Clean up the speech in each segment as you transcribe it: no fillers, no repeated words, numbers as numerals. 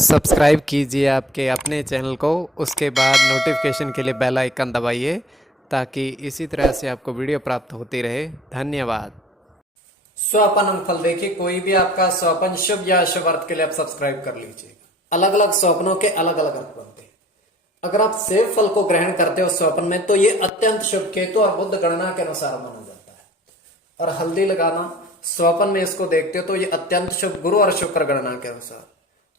Subscribe कीजिए आपके अपने चैनल को, उसके बाद नोटिफिकेशन के लिए बेल आइकन दबाइए ताकि इसी तरह से आपको वीडियो प्राप्त होती रहे। धन्यवाद। स्वपन फल देखिए, कोई भी आपका स्वपन शुभ या अशुभ अर्थ के लिए आप सब्सक्राइब कर लीजिएगा। अलग अलग स्वप्नों के अलग अलग अर्थ बनते हैं। अगर आप सेव फल को ग्रहण करते हो स्वप्न में तो ये अत्यंत शुभ केतु और बुद्ध गणना के अनुसार माना जाता है। और हल्दी लगाना स्वप्न में इसको देखते हो तो ये अत्यंत शुभ गुरु और शुक्र गणना के अनुसार।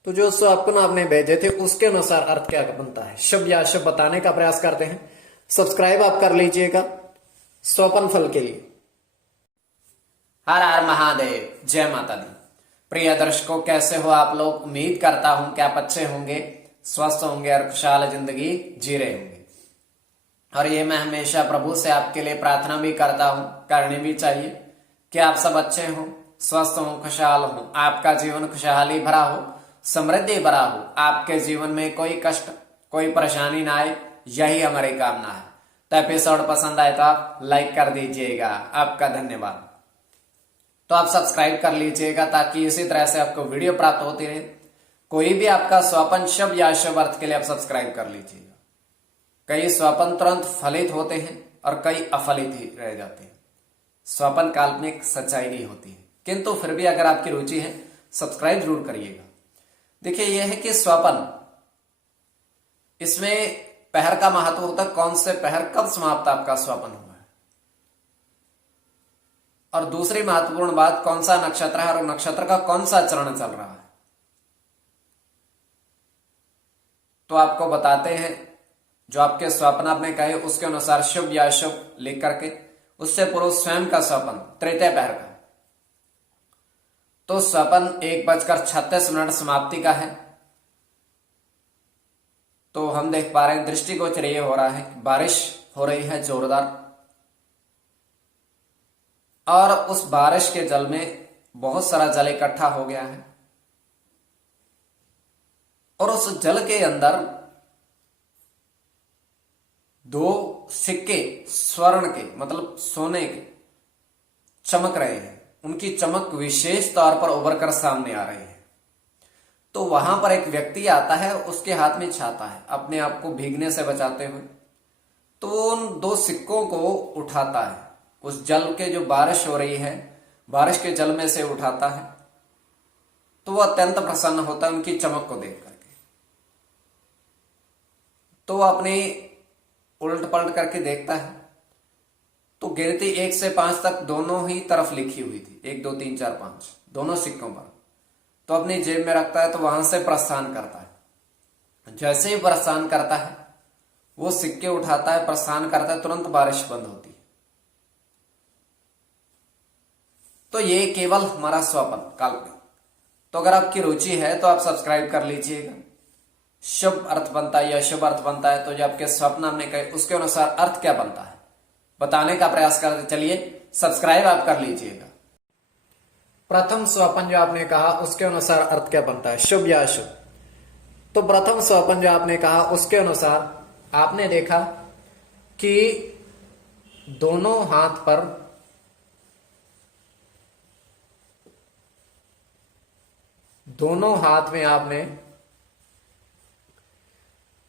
तो जो स्वप्न आपने भेजे थे उसके अनुसार अर्थ क्या बनता है, शुभ या अशुभ बताने का प्रयास करते हैं। सब्सक्राइब आप कर लीजिएगा स्वपन फल के लिए। हर हर महादेव, जय माता दी। प्रिय दर्शकों, कैसे हो आप लोग? उम्मीद करता हूं कि आप अच्छे होंगे, स्वस्थ होंगे और खुशहाल जिंदगी जी रहे होंगे। और ये मैं हमेशा प्रभु से आपके लिए प्रार्थना भी करता हूं, करनी भी चाहिए कि आप सब अच्छे हो, स्वस्थ हो, खुशहाल हो, आपका जीवन खुशहाली भरा हो, समृद्धि भरा हो, आपके जीवन में कोई कष्ट कोई परेशानी ना आए, यही हमारी कामना है। तो एपिसोड पसंद आए तो आप लाइक कर दीजिएगा, आपका धन्यवाद। तो आप सब्सक्राइब कर लीजिएगा ताकि इसी तरह से आपको वीडियो प्राप्त होती रहे। कोई भी आपका स्वपन शुभ या अशुभ अर्थ के लिए आप सब्सक्राइब कर लीजिएगा। कई स्वपन तुरंत फलित होते हैं और कई अफलित ही रह जाते हैं। स्वपन काल्पनिक सच्चाई नहीं होती है, किंतु फिर भी अगर आपकी रुचि है सब्सक्राइब जरूर करिएगा। देखिए यह है कि स्वपन, इसमें पहर का महत्व होता है। कौन से पहर कब समाप्त आपका स्वपन हुआ है, और दूसरी महत्वपूर्ण बात कौन सा नक्षत्र है और नक्षत्र का कौन सा चरण चल रहा है। तो आपको बताते हैं, जो आपके स्वप्न आपने कहे उसके अनुसार शुभ या अशुभ लिख करके, उससे पूर्व स्वयं का स्वपन तृतीय पहर का। तो स्वपन 1:36 समाप्ति का है। तो हम देख पा रहे हैं दृष्टिगोचर ये हो रहा है, बारिश हो रही है जोरदार, और उस बारिश के जल में बहुत सारा जल इकट्ठा हो गया है। और उस जल के अंदर दो सिक्के स्वर्ण के, मतलब सोने के, चमक रहे हैं। उनकी चमक विशेष तौर पर उभर कर सामने आ रही है। तो वहां पर एक व्यक्ति आता है, उसके हाथ में छाता है, अपने आप को भीगने से बचाते हुए। तो उन दो सिक्कों को उठाता है, उस जल के जो बारिश हो रही है, बारिश के जल में से उठाता है। तो वह अत्यंत प्रसन्न होता है उनकी चमक को देख करके। तो वह अपनी उलट पलट करके देखता है, तो गिनती 1 से 5 तक दोनों ही तरफ लिखी हुई थी, 1 2 3 4 5 दोनों सिक्कों पर। तो अपनी जेब में रखता है, तो वहां से प्रस्थान करता है। जैसे ही प्रस्थान करता है, वो सिक्के उठाता है, प्रस्थान करता है, तुरंत बारिश बंद होती है। तो ये केवल हमारा स्वपन काल्पनिक। तो अगर आपकी रुचि है तो आप सब्सक्राइब कर लीजिएगा। शुभ अर्थ बनता है या अशुभ अर्थ बनता है, तो जो आपके स्वप्न हमने कहे उसके अनुसार अर्थ क्या बनता है बताने का प्रयास करते चलिए। सब्सक्राइब आप कर लीजिएगा। प्रथम स्वपन जो आपने कहा उसके अनुसार अर्थ क्या बनता है, शुभ या अशुभ। तो प्रथम स्वपन जो आपने कहा उसके अनुसार आपने देखा कि दोनों हाथ पर दोनों हाथ में आपने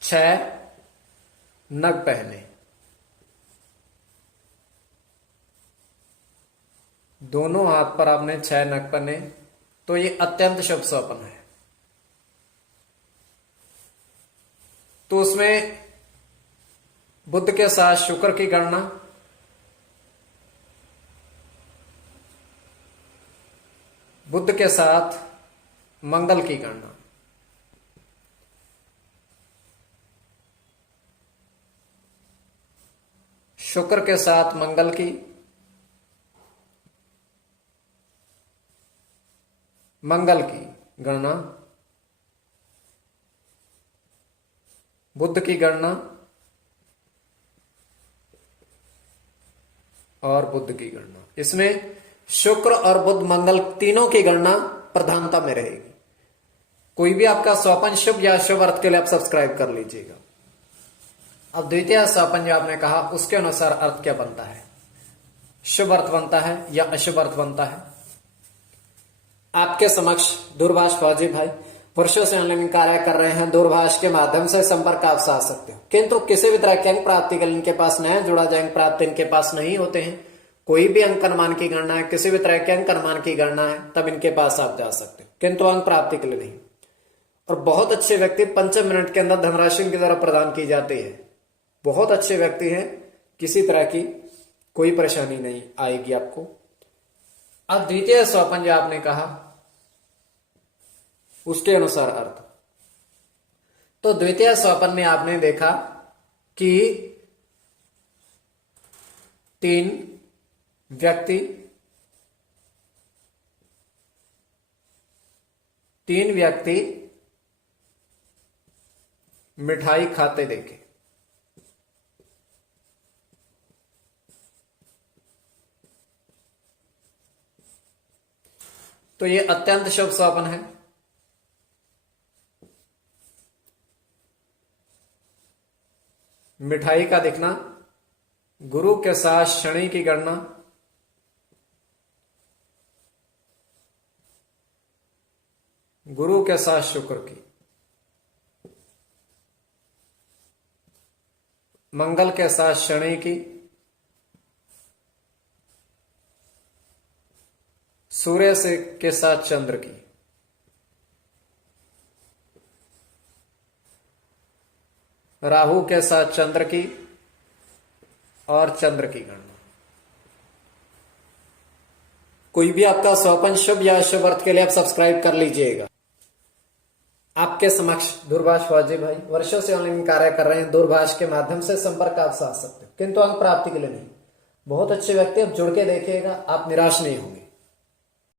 6 नग पहने। दोनों हाथ पर आपने 6 नग पहने। तो ये अत्यंत शुभ स्वप्न है। तो उसमें बुध के साथ शुक्र की गणना, बुध के साथ मंगल की गणना, शुक्र के साथ मंगल की, मंगल की गणना, बुध की गणना और बुध की गणना। इसमें शुक्र और बुध मंगल तीनों की गणना प्रधानता में रहेगी। कोई भी आपका स्वपन शुभ या अशुभ अर्थ के लिए आप सब्सक्राइब कर लीजिएगा। अब द्वितीय स्वपन जो आपने कहा उसके अनुसार अर्थ क्या बनता है, शुभ अर्थ बनता है या अशुभ अर्थ बनता है। आपके समक्ष दूरभाष फौजी भाई वर्षों से ऑनलाइन कार्य कर रहे हैं, दूरभाष के माध्यम से संपर्क आप साध सकते हो, किंतु किसी भी तरह के अंक प्राप्ति के लिए इनके पास नया जुड़ा जाए अंक प्राप्ति इनके पास नहीं होते हैं। कोई भी अंक अनुमान की गणना है, किसी भी तरह के अंक अनुमान की गणना है, तब इनके पास आप जा सकते हो, किंतु अंक प्राप्ति के लिए नहीं। और बहुत अच्छे व्यक्ति 5 मिनट के अंदर धनराशि इनके द्वारा प्रदान की जाती है। बहुत अच्छे व्यक्ति हैं, किसी तरह की कोई परेशानी नहीं आएगी आपको। अब द्वितीय स्वपन जो आपने कहा उसके अनुसार अर्थ, तो द्वितीय स्वपन में आपने देखा कि 3 व्यक्ति मिठाई खाते देखे। तो ये अत्यंत शुभ स्वप्न है। मिठाई का दिखना, गुरु के साथ शनि की गणना, गुरु के साथ शुक्र की, मंगल के साथ शनि की, सूर्य से के साथ चंद्र की, राहु के साथ चंद्र की और चंद्र की गणना। कोई भी आपका स्वपन शुभ या अशुभ अर्थ के लिए आप सब्सक्राइब कर लीजिएगा। आपके समक्ष दूरभाष फौजी भाई वर्षों से ऑनलाइन कार्य कर रहे हैं, दूरभाष के माध्यम से संपर्क आप साध सकते हो, किंतु अंक प्राप्ति के लिए नहीं। बहुत अच्छे व्यक्ति, आप जुड़ के देखिएगा, आप निराश नहीं होंगे।